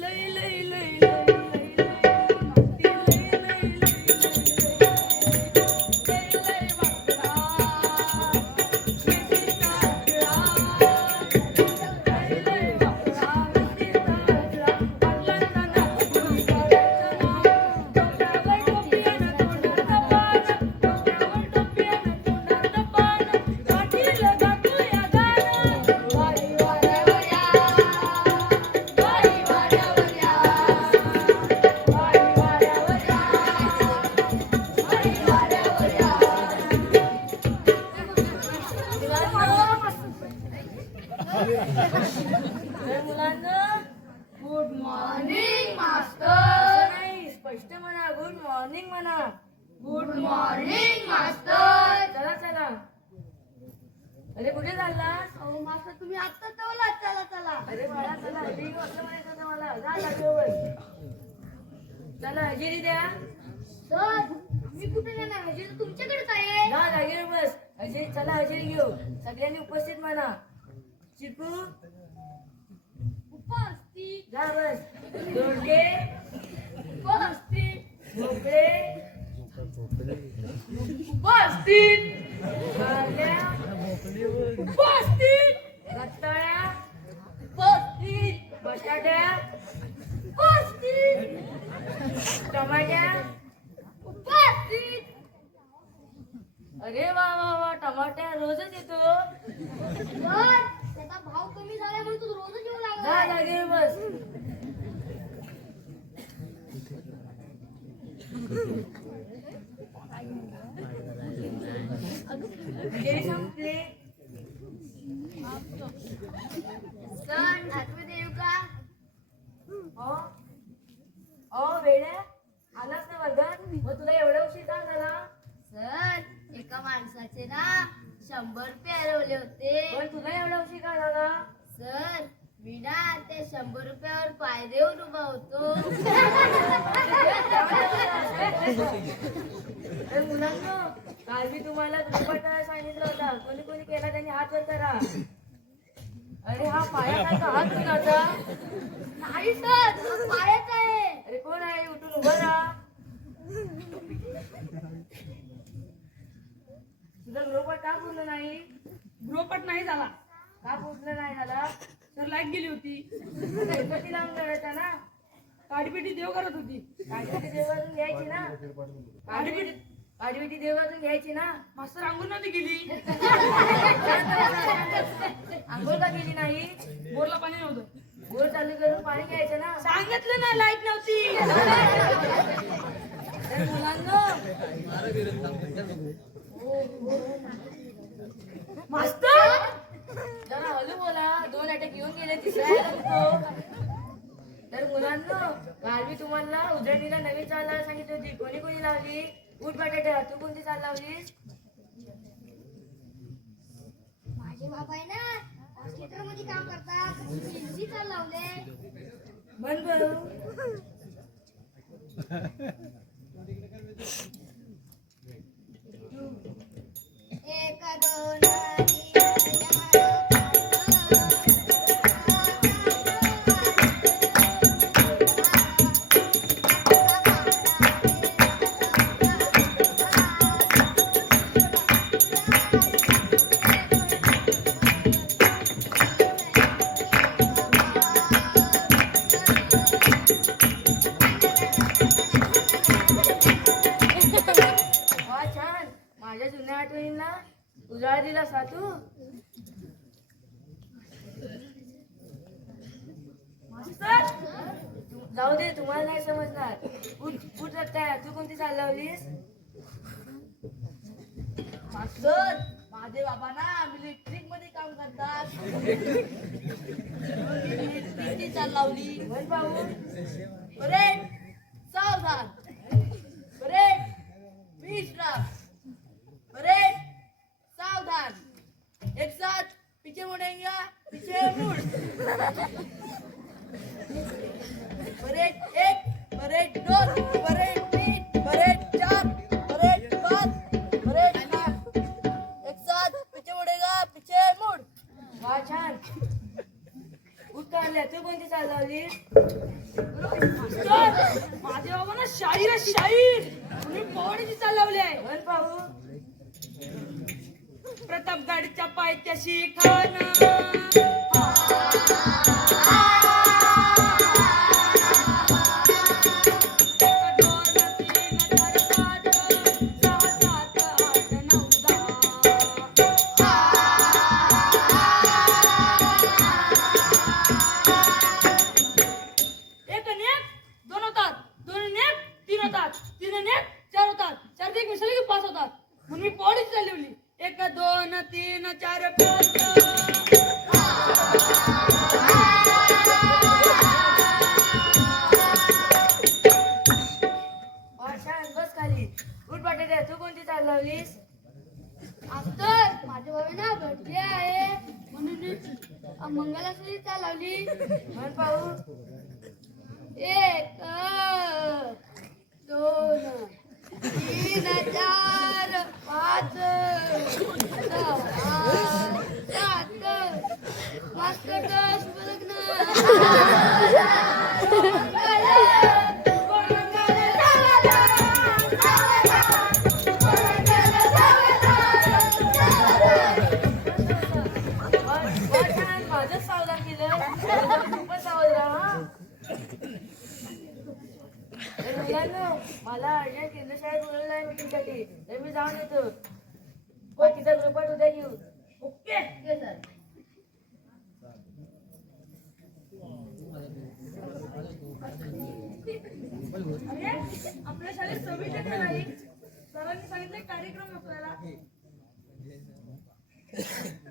લઈ લે मला चला हजेरी द्या. सर मी कुठे जाणार? म्हणजे तुमच्याकडेच आहे. जा जागेवर बस. हजेरी चला हजेरी घेऊ. सगळ्यांनी उपस्थित म्हणा. चिकू उपस्थित. जा बस. दोडके उपस्थित. भोपळे? उपस्थित. उपस्थित. रताळ्या? उपस्थित. बटाट्या टमाट्या. अरे वा वा वा टमाट्या रोजच येतो. सर त्याचा भाव कमी झाला म्हणून तू रोजच येऊ जा लागला जागेवर बस हजेरी संपली हो हो वेड्या? आलास ना वर्गात? मग तुला एवढा उशीर का झाला? सर एका माणसाचे ना शंभर रुपये हरवले होते. पण तुला एवढा उशीर का झाला? सर मी ना त्या शंभर रुपयावर पायरीवर उभा होतो. तर मुलांना काल मी तुम्हाला करायला सांगितलं होता. कोणी कोणी केला त्यांनी हात वर करा. अरे हा पायासारखा हात कुणाचा नाही सर तो पायाच आहे. अरे कोण आहे? उठून उभं राहा. तुझा गृहपाठ का पूर्ण नाही? गृहपाठ नाही झाला. का पूर्ण नाही झाला? तर लाइट गेली होती. गणपती लावून करायचा ना? काडीपेटी देव करत होती. काढीपेटी देवातून घ्यायची ना? काढीपेटी काढीपेटी देवातून घ्यायची ना? मास्तर अंगून नव्हती गेली आंघोळ का केली नाही? बोरला पाणी नव्हतं. गोल चालू करून पाणी घ्यायचं ना? सांगितलं ना लाइट नव्हती. तर मुलांना मास्तर? जरा हलू बोला. दोन अटॅक येऊन गेले तिसऱ्या तो. तर मुलांना काल मी तुम्हाला उजळणीला नवीन चाल लावायला सांगितली होती. कोणी कोणी लावली? उठ बटाट्या तू कोणती चाल लावलीस? माझे बाबा आहे ना हॉस्पिटलमध्ये काम करतात. त्यांची चाल लावले. म्हण बरं एक दोन मास्तर, तू- जाऊ दे तुम्हाला नाही समजणार. उठ उठ रट्टा तू कोणती चाल लावलीस? मास्तर माझे बाबा ना इलेक्ट्रिकमध्ये काम करतात. इलेक्ट्रिकची चाल लावली. म्हण पाहू परेड शाहीर शाहीर! तुम्ही पोवाडीची चालवली आहे प्रतापगडच्या पायथ्याशी खान म्हणून मी पोळीच चालवली. एक दोन तीन चार पाच तर मुलांनो मला अर्जंट केंद्र शाळेत बोलवलं आहे मीटिंगसाठी. तर मी जाऊन येतो. बाकीचा ग्रुपात उद्या घेऊ ओके. सर. आपल्या शाळेत सव्वीस टक्के सरांनी सांगितलं कार्यक्रम आपल्याला.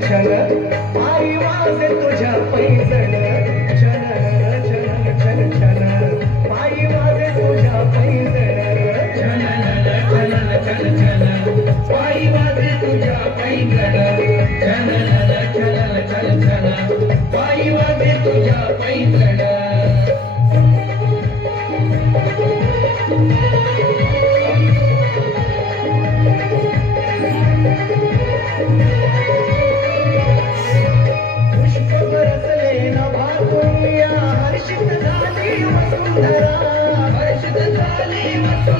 क्षण आई वाजे तुझ्या पैजण क्षण क्षण क्षण क्षण. आई वाजे तुझ्या पैजण क्षण क्षण क्षण क्षण. आई वाजे तुझ्या पैजण क्षण क्षण क्षण क्षण. आई वाजे तुझ्या पैजण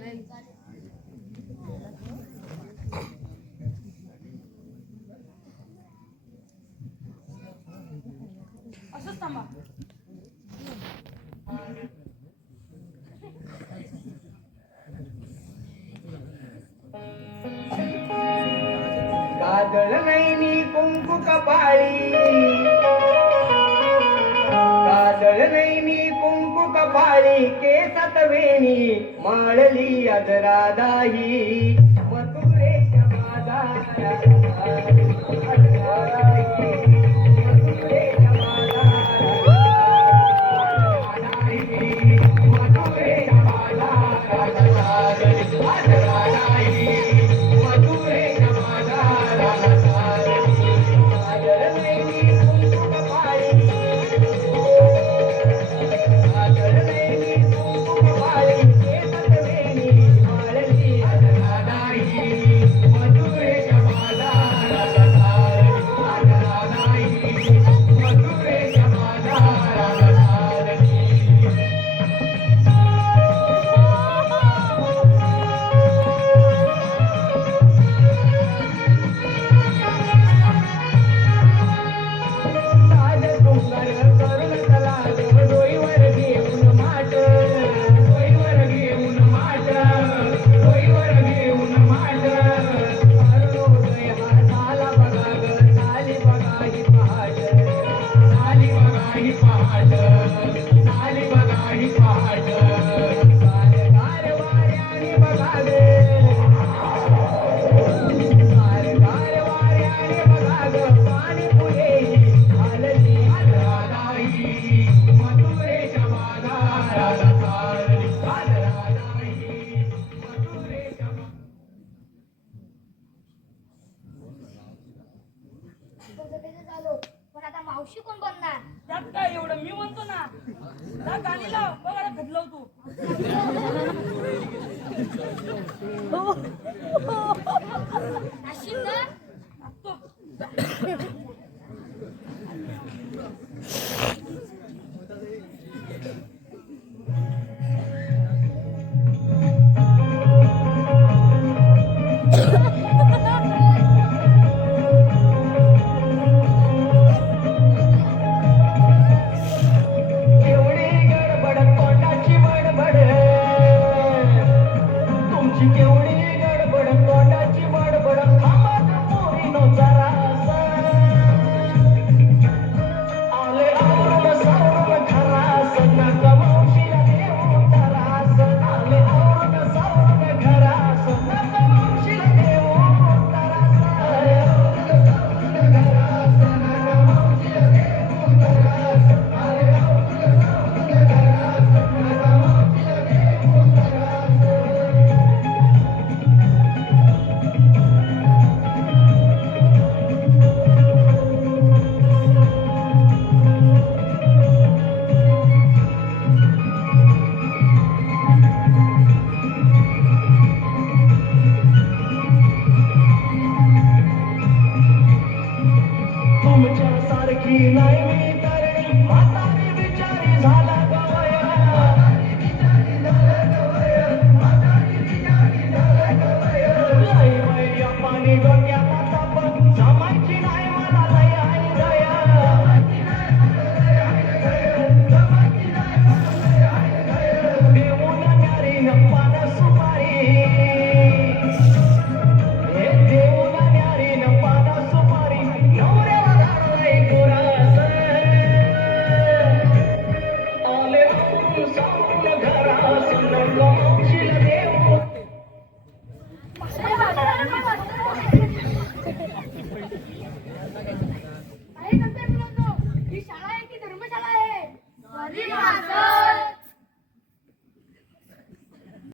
对 कपाळी माळली अदरादाही